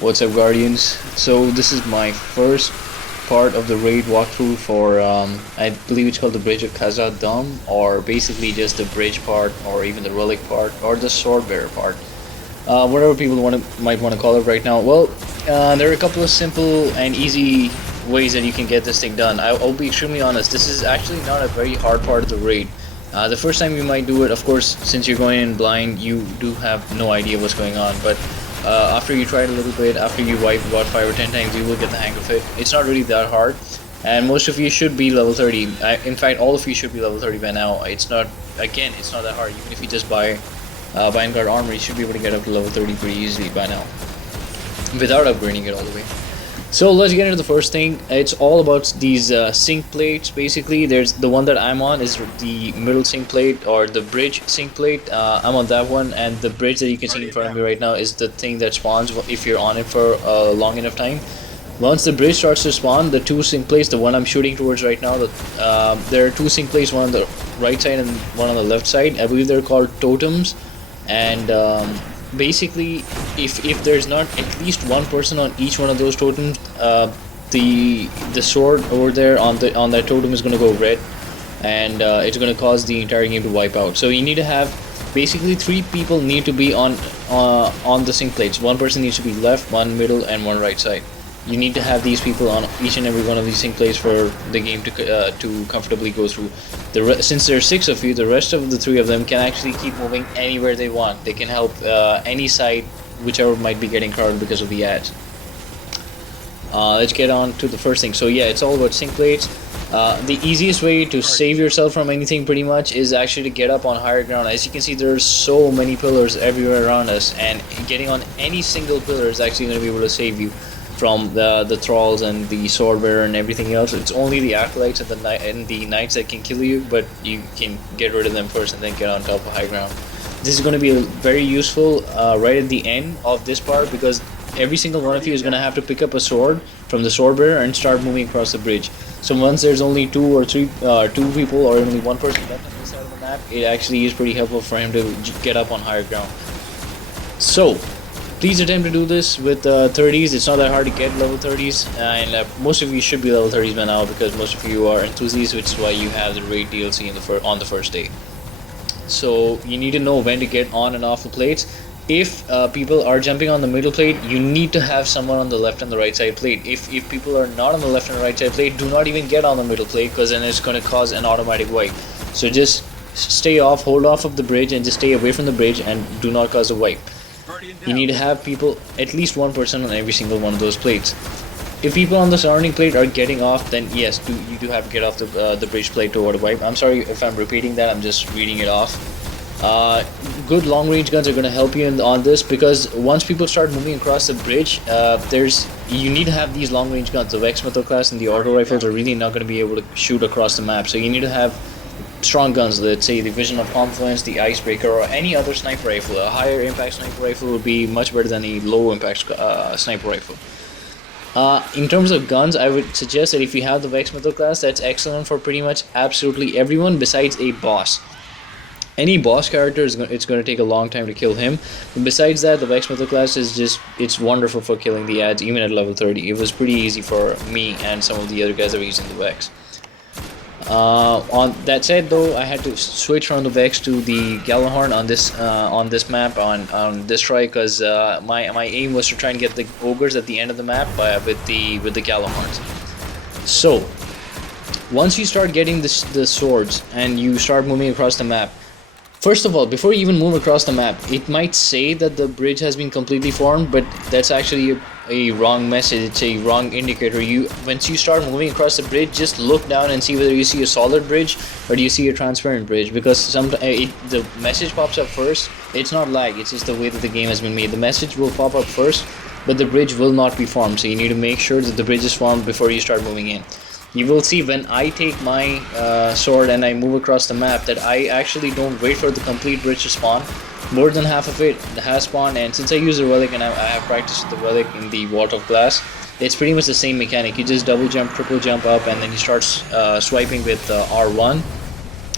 What's up, Guardians? So this is my first part of the raid walkthrough for I believe it's called the Bridge of Khazad-dûm, or basically just the bridge part, or even the relic part, or the Swordbearer part. Whatever people might want to call it right now. Well, there are a couple of simple and easy ways that you can get this thing done. I'll be extremely honest, this is actually not a very hard part of the raid. The first time you might do it, of course, since you're going in blind, you do have no idea what's going on, but after you try it a little bit, after you wipe about 5 or 10 times, you will get the hang of it. It's not really that hard, and most of you should be level 30. In fact, all of you should be level 30 by now. It's not that hard. Even if you just buy Vanguard armor, you should be able to get up to level 30 pretty easily by now, without upgrading it all the way. So let's get into the first thing. It's all about these sync plates. Basically, there's the one that I'm on is the middle sync plate, or the bridge sync plate. I'm on that one, and the bridge that you can see in front of me right now is the thing that spawns if you're on it for a long enough time. Once the bridge starts to spawn, the two sync plates, the one I'm shooting towards right now, there are two sync plates, one on the right side and one on the left side. I believe they're called Totems, and basically, if there's not at least one person on each one of those totems, the sword over there on that totem is going to go red, and it's going to cause the entire game to wipe out. So you need to have basically 3 people need to be on the sync plates. One person needs to be left, one middle, and one right side. You need to have these people on each and every one of these sync plates for the game to comfortably go through. Since there are 6 of you, the rest of the 3 of them can actually keep moving anywhere they want. They can help any side, whichever might be getting crowded because of the ads. Let's get on to the first thing. So yeah, it's all about sync plates. The easiest way to save yourself from anything pretty much is actually to get up on higher ground. As you can see, there's so many pillars everywhere around us, and getting on any single pillar is actually going to be able to save you from the thralls and the swordbearer and everything else. It's only the acolytes and the knights that can kill you, but you can get rid of them first and then get on top of high ground. This is going to be very useful right at the end of this part, because every single one of you is going to have to pick up a sword from the swordbearer and start moving across the bridge. So once there's only 2 or 3 2 people, or only 1 person left on this side of the map, it actually is pretty helpful for him to get up on higher ground. So please attempt to do this with 30s. It's not that hard to get level 30s, and most of you should be level 30s by now, because most of you are enthusiasts, which is why you have the raid DLC on the first day. So you need to know when to get on and off the plates. If people are jumping on the middle plate, you need to have someone on the left and the right side plate. If people are not on the left and right side plate, do not even get on the middle plate, because then it's going to cause an automatic wipe. So just stay off, hold off of the bridge, and just stay away from the bridge and do not cause a wipe. You need to have people, at least 1 person on every single one of those plates. If people on the surrounding plate are getting off, then yes, you do have to get off the bridge plate to auto wipe. I'm sorry if I'm repeating that, I'm just reading it off. Good long range guns are going to help you on this, because once people start moving across the bridge, you need to have these long range guns. The Vex Method class and the auto rifles are really not going to be able to shoot across the map, so you need to have strong guns. Let's say the Vision of Confluence, the Icebreaker, or any other sniper rifle. A higher impact sniper rifle would be much better than a low impact sniper rifle. In terms of guns, I would suggest that if you have the Vex Method class, that's excellent for pretty much absolutely everyone besides a boss. Any boss character, it's going to take a long time to kill him. And besides that, the Vex Method class it's wonderful for killing the ads, even at level 30. It was pretty easy for me and some of the other guys that were using the Vex. On that said, though, I had to switch from the Vex to the Gjallarhorn on this map on this try, because my aim was to try and get the ogres at the end of the map with the Gjallarhorns. So once you start getting the swords and you start moving across the map, first of all, before you even move across the map, it might say that the bridge has been completely formed, but that's actually a wrong message. It's a wrong indicator. Once you start moving across the bridge, just look down and see whether you see a solid bridge or do you see a transparent bridge, because sometimes the message pops up first. It's not lag, it's just the way that the game has been made. The message will pop up first, but the bridge will not be formed, so you need to make sure that the bridge is formed before you start moving in. You will see when I take my sword and I move across the map that I actually don't wait for the complete bridge to spawn. More than half of it has spawned, and since I use the relic and I have practiced with the relic in the Vault of Glass, it's pretty much the same mechanic. You just double jump, triple jump up, and then you start swiping with R1.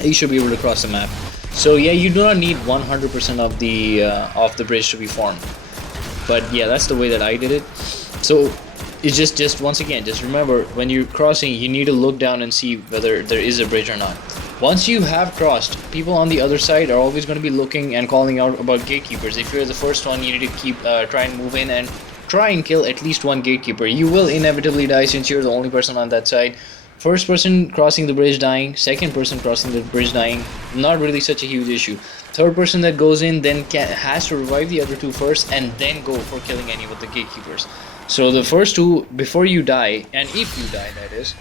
You should be able to cross the map. So yeah, you do not need 100% of the bridge to be formed. But yeah, that's the way that I did it. So it's just once again, just remember, when you're crossing, you need to look down and see whether there is a bridge or not. Once you have crossed, people on the other side are always going to be looking and calling out about gatekeepers. If you're the first one, you need to keep try and move in and try and kill at least one gatekeeper. You will inevitably die since you're the only person on that side. First person crossing the bridge dying, second person crossing the bridge dying, not really such a huge issue. Third person that goes in then has to revive the other two first and then go for killing any of the gatekeepers. So the first two, before you die, and if you die that is,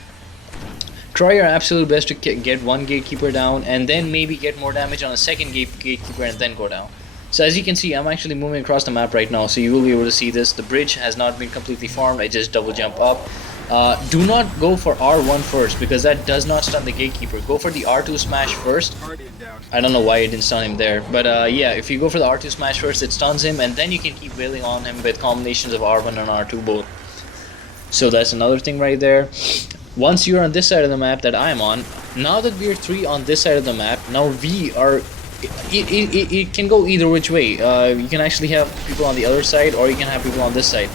try your absolute best to get one gatekeeper down and then maybe get more damage on a second gatekeeper and then go down. So as you can see, I'm actually moving across the map right now, so you will be able to see this. The bridge has not been completely farmed. I just double jump up. Do not go for R1 first, because that does not stun the gatekeeper. Go for the R2 smash first. I don't know why it didn't stun him there, but yeah, if you go for the R2 smash first, it stuns him, and then you can keep wailing on him with combinations of R1 and R2 both. So that's another thing right there. Once you're on this side of the map that I'm on, now that we're 3 on this side of the map, now we are... It can go either which way. You can actually have people on the other side, or you can have people on this side.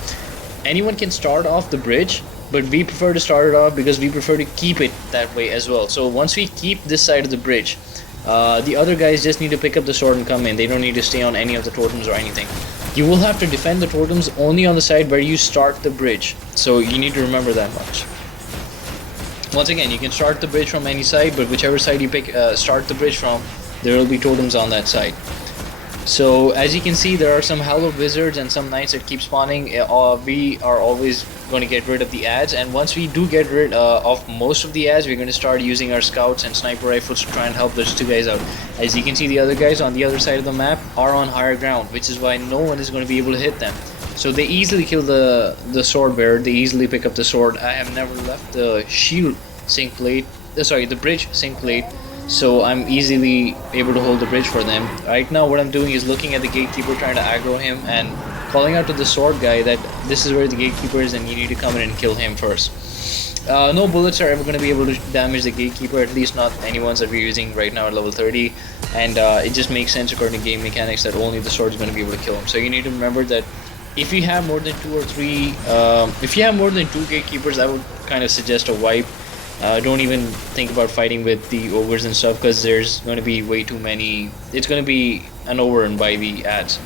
Anyone can start off the bridge, but we prefer to start it off because we prefer to keep it that way as well. So once we keep this side of the bridge, the other guys just need to pick up the sword and come in. They don't need to stay on any of the totems or anything. You will have to defend the totems only on the side where you start the bridge, so you need to remember that much. Once again, you can start the bridge from any side, but whichever side you pick, start the bridge from, there will be totems on that side. So as you can see, there are some hallowed wizards and some knights that keep spawning. We are always going to get rid of the ads, and once we do get rid of most of the ads, we're going to start using our scouts and sniper rifles to try and help those two guys out. As you can see, the other guys on the other side of the map are on higher ground, which is why no one is going to be able to hit them. So they easily kill the Swordbearer. They easily pick up the sword. I have never left the shield sync plate, the bridge sync plate, so I'm easily able to hold the bridge for them. Right now what I'm doing is looking at the gatekeeper, trying to aggro him and calling out to the sword guy that this is where the gatekeeper is and you need to come in and kill him first. No bullets are ever going to be able to damage the gatekeeper, at least not any ones that we're using right now at level 30, and it just makes sense according to game mechanics that only the sword is going to be able to kill him. So you need to remember that if you have more than 2 or 3, if you have more than 2 gatekeepers, I would kind of suggest a wipe. Don't even think about fighting with the ogres and stuff, because there's going to be way too many. It's going to be an overrun by the ads.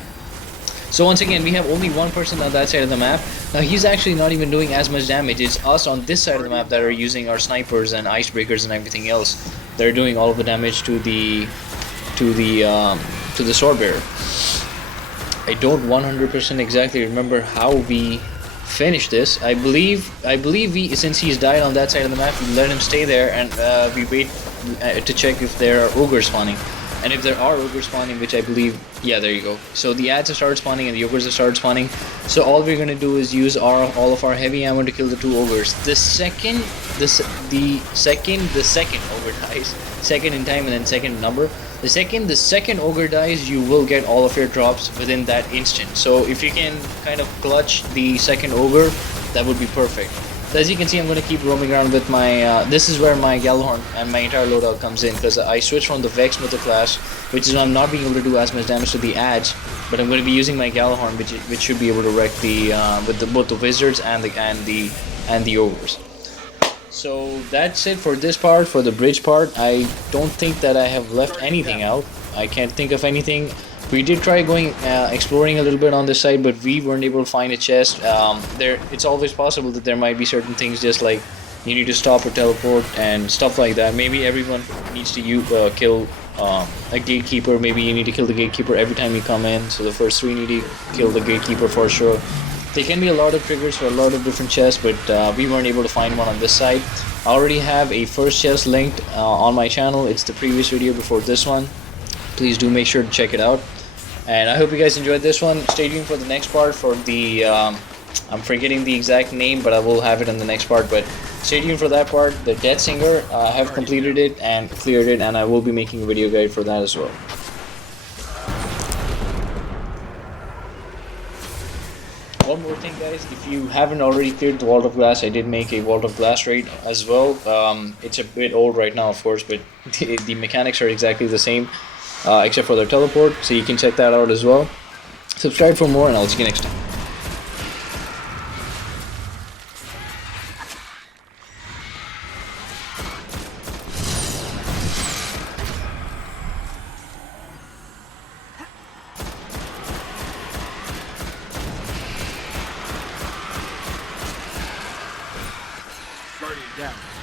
So once again, we have only one person on that side of the map. Now he's actually not even doing as much damage. It's us on this side of the map that are using our snipers and icebreakers and everything else. They're doing all of the damage to the Swordbearer. I don't 100% exactly remember how we finish this. I believe we, since he's died on that side of the map, we let him stay there, and we wait to check if there are ogres spawning. And if there are ogres spawning, which I believe, yeah, there you go. So the ads have started spawning and the ogres have started spawning. So all we're gonna do is use all of our heavy ammo to kill the 2 ogres. The second ogre dies, second in time and then second in number. The second ogre dies, you will get all of your drops within that instant. So if you can kind of clutch the second ogre, that would be perfect. So as you can see, I'm going to keep roaming around with my, this is where my Gallahorn and my entire loadout comes in, because I switched from the Vex Mythic class, which is why I'm not being able to do as much damage to the ads, but I'm going to be using my Gallahorn, which should be able to wreck the, with both the wizards and the ogres. So that's it for this part, for the bridge part. I don't think that I have left anything out. I can't think of anything. We did try going exploring a little bit on this side, but we weren't able to find a chest. It's always possible that there might be certain things, just like you need to stop or teleport and stuff like that. Maybe everyone needs to kill a gatekeeper. Maybe you need to kill the gatekeeper every time you come in. So the first 3 need to kill the gatekeeper for sure. There can be a lot of triggers for a lot of different chests, but we weren't able to find one on this side. I already have a first chest linked on my channel. It's the previous video before this one. Please do make sure to check it out. And I hope you guys enjoyed this one. Stay tuned for the next part for the, I'm forgetting the exact name, but I will have it in the next part. But stay tuned for that part. The Death Singer, I have completed it and cleared it, and I will be making a video guide for that as well. One more thing, guys, if you haven't already cleared the Vault of Glass, I did make a Vault of Glass raid as well. It's a bit old right now, of course, but the mechanics are exactly the same. Except for their teleport, so you can check that out as well. Subscribe for more, and I'll see you next time. Yeah.